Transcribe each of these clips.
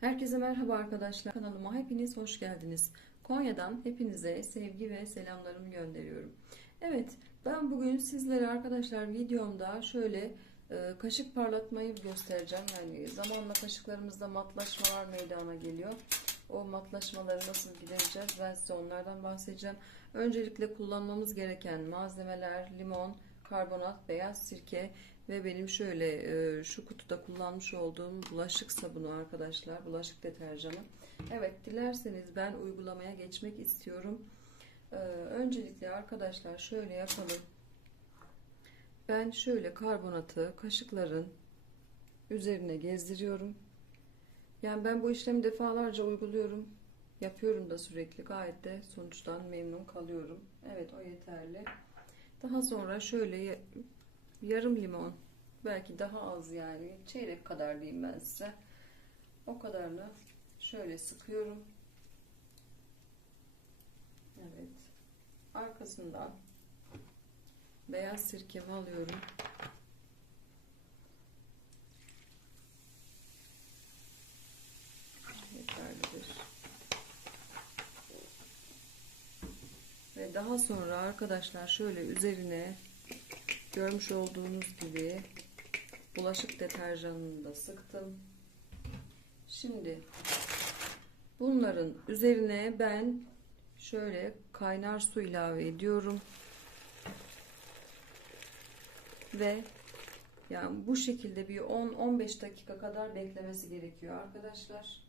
Herkese merhaba arkadaşlar. Kanalıma hepiniz hoş geldiniz. Konya'dan hepinize sevgi ve selamlarımı gönderiyorum. Evet, ben bugün sizlere arkadaşlar videomda şöyle e, kaşık parlatmayı göstereceğim. Yani zamanla kaşıklarımızda matlaşmalar meydana geliyor. O matlaşmaları nasıl gidereceğiz? Ben size onlardan bahsedeceğim. Öncelikle kullanmamız gereken malzemeler limon, karbonat, beyaz sirke ve benim şöyle e, şu kutuda kullanmış olduğum bulaşık sabunu arkadaşlar. Bulaşık deterjanı. Evet dilerseniz ben uygulamaya geçmek istiyorum. E, öncelikle arkadaşlar şöyle yapalım. Ben şöyle karbonatı kaşıkların üzerine gezdiriyorum. Yani ben bu işlemi defalarca uyguluyorum. Yapıyorum da sürekli. Gayet de sonuçtan memnun kalıyorum. Evet o yeterli. Daha sonra şöyle yarım limon belki daha az yani çeyrek kadar diyeyim ben size. O kadarını şöyle sıkıyorum. Evet. Arkasından beyaz sirkemi alıyorum. Yeterlidir. Ve daha sonra arkadaşlar şöyle üzerine görmüş olduğunuz gibi bulaşık deterjanını da sıktım. Şimdi bunların üzerine ben şöyle kaynar su ilave ediyorum. Ve yani bu şekilde bir 10-15 dakika kadar beklemesi gerekiyor arkadaşlar.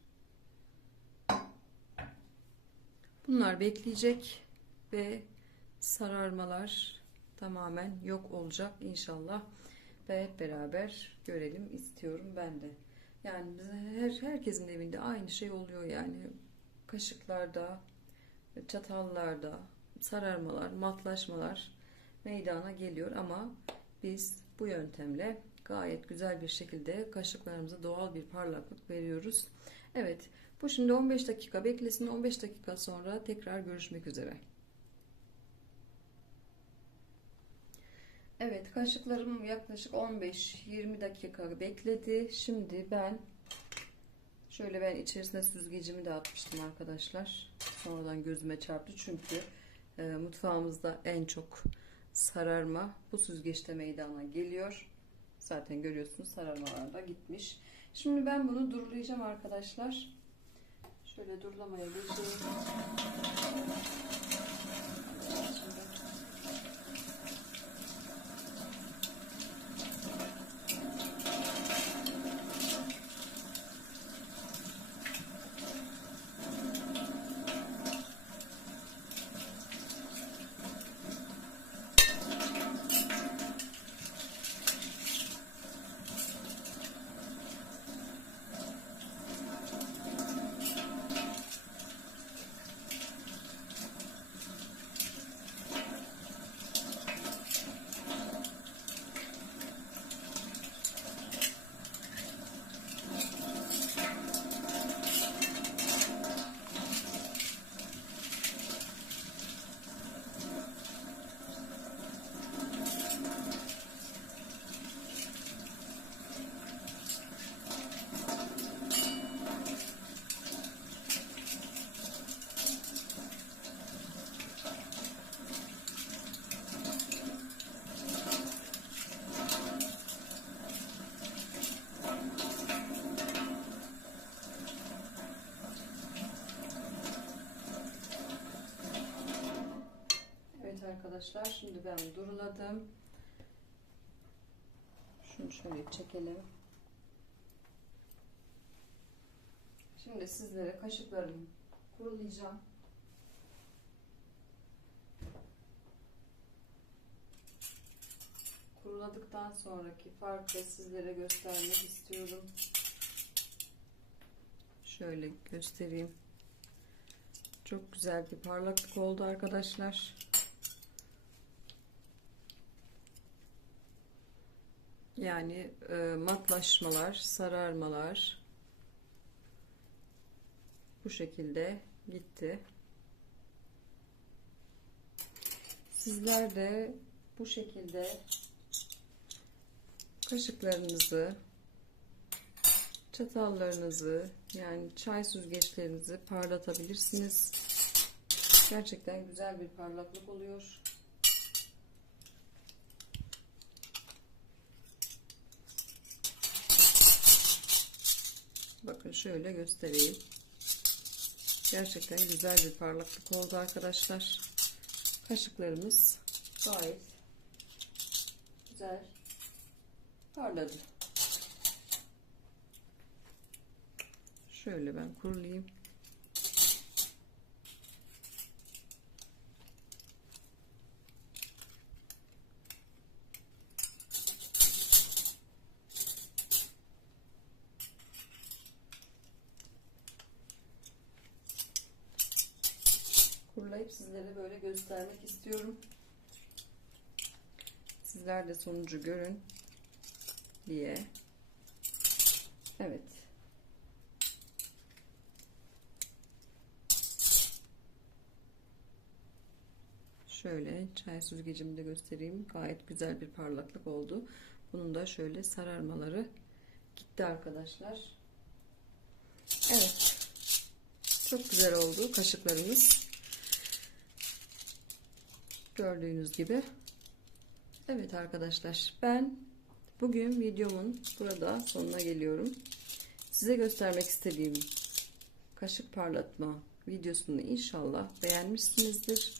Bunlar bekleyecek ve sararmalar tamamen yok olacak inşallah ve hep beraber görelim istiyorum ben de. Yani her herkesin evinde aynı şey oluyor yani kaşıklarda, çatallarda sararmalar, matlaşmalar meydana geliyor ama biz bu yöntemle gayet güzel bir şekilde kaşıklarımıza doğal bir parlaklık veriyoruz. Evet, bu şimdi 15 dakika beklesin. 15 dakika sonra tekrar görüşmek üzere. Evet kaşıklarım yaklaşık 15-20 dakika bekledi. Şimdi ben şöyle ben içerisine süzgecimi de atmıştım arkadaşlar. Sonradan gözüme çarptı çünkü e, mutfağımızda en çok sararma bu süzgeçte meydana geliyor. Zaten görüyorsunuz sararmalar da gitmiş. Şimdi ben bunu durulayacağım arkadaşlar. Şöyle durulamaya geçeyim. Şimdi Evet arkadaşlar şimdi ben duruladım. Şunu şöyle çekelim. Şimdi sizlere kaşıklarımı kurulayacağım. Kuruladıktan sonraki farkı sizlere göstermek istiyorum. Şöyle göstereyim. Çok güzel bir parlaklık oldu arkadaşlar. Yani e, matlaşmalar, sararmalar bu şekilde gitti. Sizler de bu şekilde kaşıklarınızı çatallarınızı yani çay süzgeçlerinizi parlatabilirsiniz. Gerçekten güzel bir parlaklık oluyor. Bakın şöyle göstereyim. Gerçekten güzel bir parlaklık oldu arkadaşlar. Kaşıklarımız gayet güzel parladı. Şöyle ben kurulayım. Kurulayıp sizlere böyle göstermek istiyorum. Sizler de sonucu görün diye. Evet. Şöyle çay süzgecimi de göstereyim. Gayet güzel bir parlaklık oldu. Bunun da şöyle sararmaları gitti arkadaşlar. Evet. Çok güzel oldu kaşıklarımız. Gördüğünüz gibi. Evet arkadaşlar ben bugün videomun burada sonuna geliyorum. Size göstermek istediğim kaşık parlatma videosunu inşallah beğenmişsinizdir.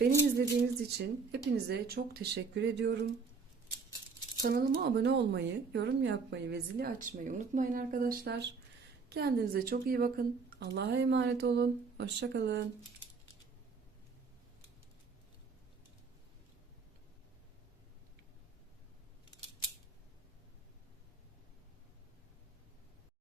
Beni izlediğiniz için hepinize çok teşekkür ediyorum. Kanalıma abone olmayı, yorum yapmayı ve zili açmayı unutmayın arkadaşlar. Kendinize çok iyi bakın. Allah'a emanet olun. Hoşçakalın.